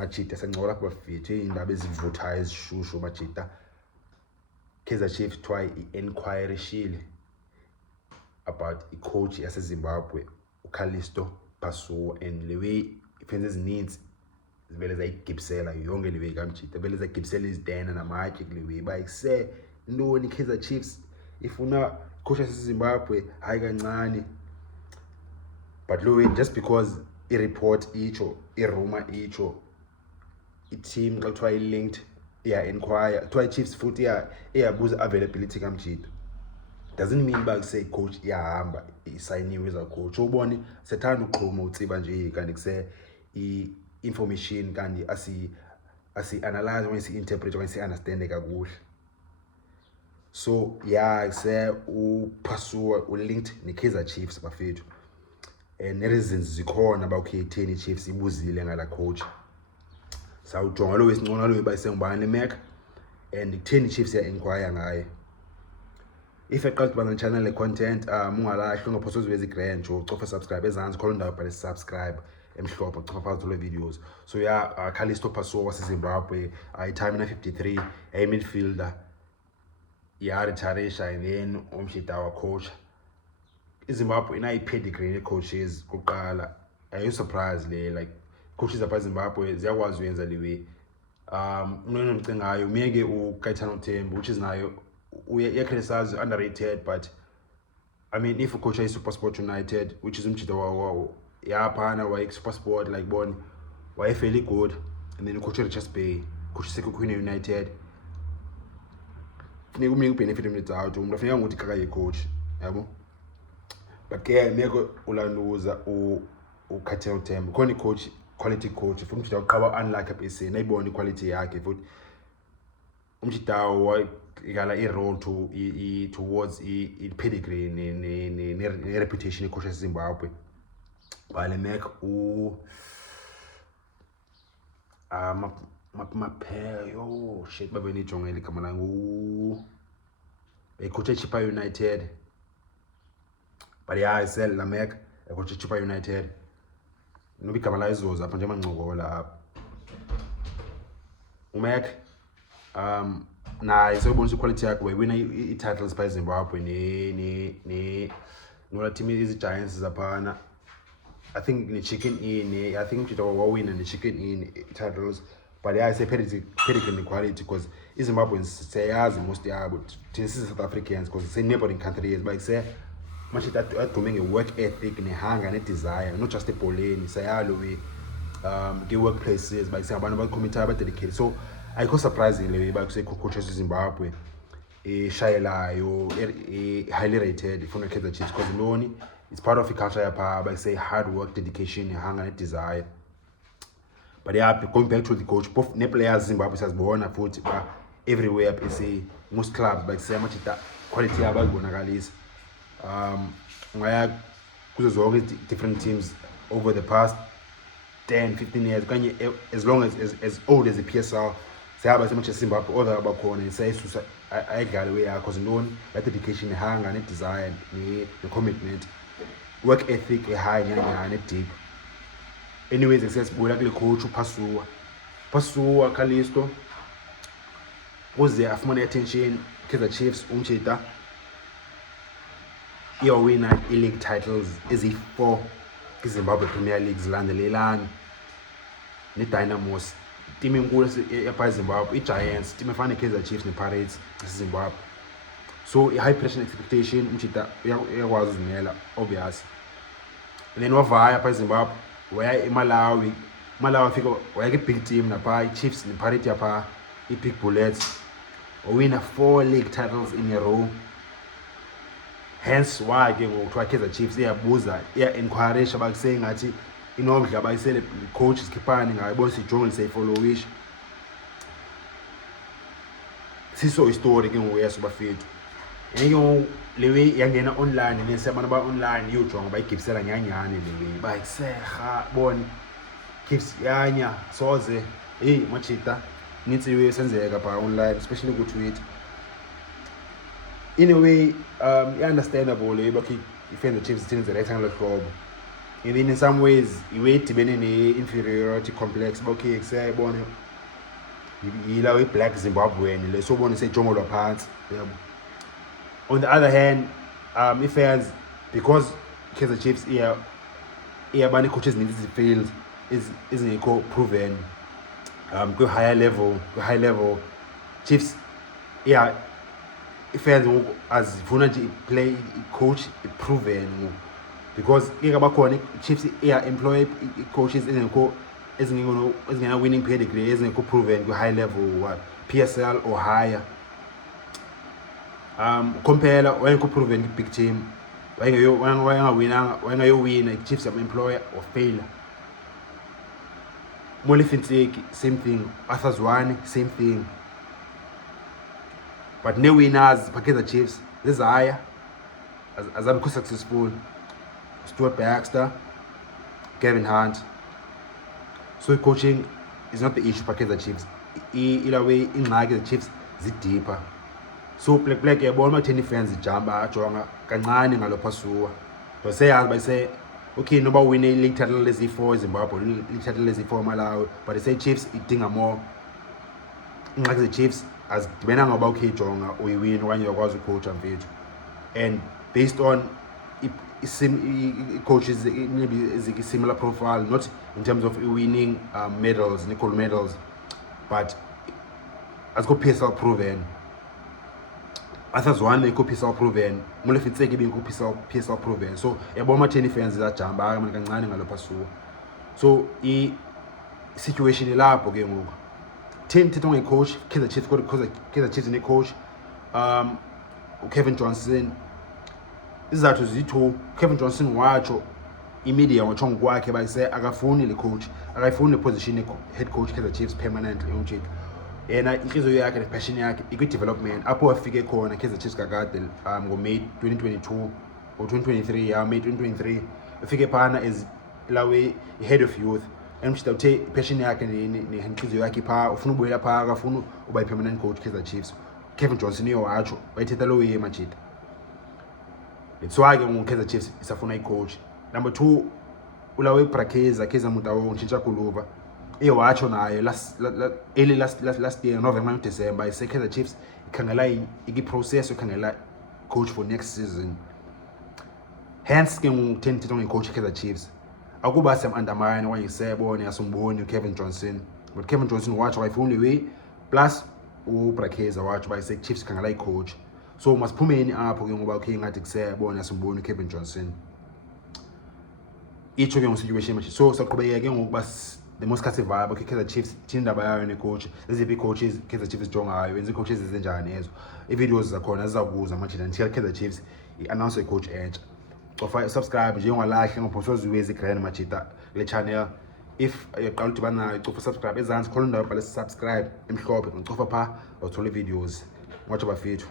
machita sencola kubafethu indaba ezivuthayo ezishushu machita. Kaizer Chiefs twice inquiry shile about a coach yase Zimbabwe Callisto Pasuwa, and the way ifenze ezininzi zivele zayigibisela yonke lewe kamjita vele zagibisela izidena namatye kulewe bayise ntoni Kaizer Chiefs ifuna coach yase Zimbabwe hayi kancane. But Louis, just because a report each or a rumor each or a team like try linked inquire try Chiefs foot booze availability kamjita doesn't mean back say coach iyahamba isayiniwe as a coach ubone sethanda uqhuma utsiba nje kanti kuse information kanti asi analyze when si interpret when si understand kakuhle. So kuse uPasuwa ulinked ne Kaizer Chiefs bafethu, and reasons zikhona ba okay 10 Chiefs ibuzile ngala coach sawujonga lo wesincona lo bayisengubani leMac, and 10 Chiefs inquire ngaye. If I can't ban channel le content mungalahli ungaphosa uziveza igrand jo cofa subscribe ezansi khona ndawo bhale subscribe emhlophe cofa phakathi le videos. So Callisto Pasuwa wase Zimbabwe time na 53 a midfielder retirisha, and then umshita wa coach Zimbabwe ina pedigree coaches kuqala. Are you surprised like coaches apha Zimbabwe ziyakwazi uyenza lewe umuntu omcingayo umyeke uKaizer Chiefs which is nayo criticize underrated, but I mean if a coach is Super Sport United which is umchita wa phana wa Super Sport like bon wa fairly good, and then coach Richards Bay coach Queen United funeka umnike benefit without umuntu afuneka ngokuthi kaka coach yabo. But ke meko ulanduza uKaizer Chiefs khona coach quality coach futhi umchita uqaba unlike PC nayibona quality yakhe futhi umchita wa igala role towards pedigree ne reputation coach Zimbabwe bale make yo shit babe ni jonga igama langu coach Chipa United, but I sell la make coach Chipa United no bigama la izoza apha nje mancokola uMac na isebonisa quality yakhe wina i-titles by Zimbabwe no team is Giants zaphana. I think the chicken in I think it will win and the chicken in titles, but I say pedigree quality because Zimbabweans say as most but South Africans because it's a neighboring country, but I say much that doing a work ethic and a hunger and a desire, not just a polling say the workplaces, but say about committee about dedicated. So I go surprisingly but say coaches in Zimbabwe Shaila highly rated from the Kaizer Chiefs because Loni it's part of the culture but say hard work, dedication, hunger and desire. But going back to the coach, both players Zimbabwe has born a foot everywhere I say most clubs but say much that quality abagonakalisa ngaya kuzo zonke different teams over the past 10-15 years kanye as long as old as the PSL siyaba semuch Zimbabwe other abakhona sayisusa ayidlala way yakho zintoni that dedication, hunger ne desire ne commitment, work ethic high nyanyane deep. Anyways accessible like coach Pasuwa Kallisto uze afumane attention Kaizer Chiefs umchita iyowina i-league titles ezi4 Zimbabwe Premier League zilandelelana ne-Dynamos team enkulu yapha Zimbabwe, i-Giants team efana Kaizer Chiefs ne-Pirates Zimbabwe. So high pressure expectation umchita uyakwazi uzimela obvious, and then wavaya apha Zimbabwe waya eMalawi afika waya big team napha i-Chiefs ne-Pirates yapha i-Big Bullets wina 4 league titles in a row. Hence why ke ngokuthiwa Kaizer Chiefs iyabuza encourage abakuse ngathi inomdla bayisele coach Skipani ngayibona sijonge sifollowish siso history ke ngoyeso bafethu enyo lewe yangena online nesiyabana ba online yojonga bayigibisela nyanyane lewe bayiseha boni Chiefs yanya soze machita nithi uyesenzeka pa online especially ku tweet. In a way, understandable, but if the Chiefs teams the rectangular club, even in some ways iwedibene ne-inferiority complex okay kusiyayibona yilawo i-black Zimbabwean le sobona sejongolwa phansi yabo. On the other hand, i-fans, because Kaizer Chiefs iyabana i-coaches ezininzi ezi-failed ezingekho proven kwi-high level Chiefs i-fans ngoku azifuna nje play i-coach i-proven ngoku, because bakhona i-Chiefs employ i-coaches ezingena-winning pedigree ezingekho proven kwi-high level PSL or higher. Compare wayengekho proven big team wayengayowina i-Chiefs employer or failure. Molefinseki same thing, Arthur Zwane same thing, but ne-winners Kaizer Chiefs zizaya azabikho successful. Stuart Baxter, Kevin Hunt. So coaching is not the issue for Kaizer Chiefs. Either way, in the Chiefs deeper. So black yabona ama-10 fans ijamba ajonga kancane ngalo Pasuwa. To say as by say, okay, noba win a league title lezi-4 Zimbabwe, league title lezi-4 Malawi, but they say Chiefs idinga more. Like the Chiefs as dibena ngoba okay jonga uyiwin okanye uyakwazi ucoacha mfethu. And based on coaches maybe similar profile, not in terms of winning medals, nickel medals, but as go PSL proven. Arthur Zwane go PSL proven, Molefinseki being go PSL proven. So yabona ama-10 fans izajamba kancane ngalo Pasuwa. So situation ilapho ke ngoku. Thetha ngecoach Kaizer Chiefs, because Kaizer Chiefs ne-coach Kevin Johnson. Izathu zithu Kevin Johnson watsho imedia watsho ngokwakhe bayise akafuni le coach, akayifuni le position head coach Kaizer Chiefs permanently umjika. Yena inhliziyo yakhe ne-passion yakhe ikwi-development apho afike khona Kaizer Chiefs kakade ngo-May 2022 or 2023 May 2023 ufike phana as lawe head of youth, and mshita uthe passion yakhe nenhliziyo yakhe phaa ufuna ubuyela phaa akafuna uba i-permanent coach Kaizer Chiefs. Kevin Johnson iyo watsho wayithetha lo ye machita. That's why Kaizer Chiefs isafuna i-coach. Number 2, ulawe Brakeza Kaizer Mutawo ntshintsha kulova watsho nayo last year November December ise Kaizer Chiefs ikhangela iki-process yokhangela coach for next season. Hence ke nguthetha ngecoach Kaizer Chiefs akuba siyam-undermine okanye siyabona asimboni Kevin Johnson, but Kevin Johnson watsho wayifuni we plus uBrakeza watsho bayise Chiefs ikhangela i-coach. So masiphumeni apho ke ngoba okay ngathi kusiyabona asimboni Kevin Johnson itsho ke nge-situation manje. So saqhubeka ke ngokuba the most khathi vibe okay Kaizer Chiefs indaba yayo ne-coach, eziphi coaches Kaizer Chiefs ijongayo, wenza coaches ezenjani ezo, i-videos zakhona zizakuza manje until Kaizer Chiefs i-announce coach entsha. Cofa subscribe nje ungalahle ngophosoziwe ezi-grand majita le channel. If uqala udibana nayo cofa subscribe ezansi khona indawo bhala subscribe emhlophe, ngicofa phaa uthola videos. Watch bafethu.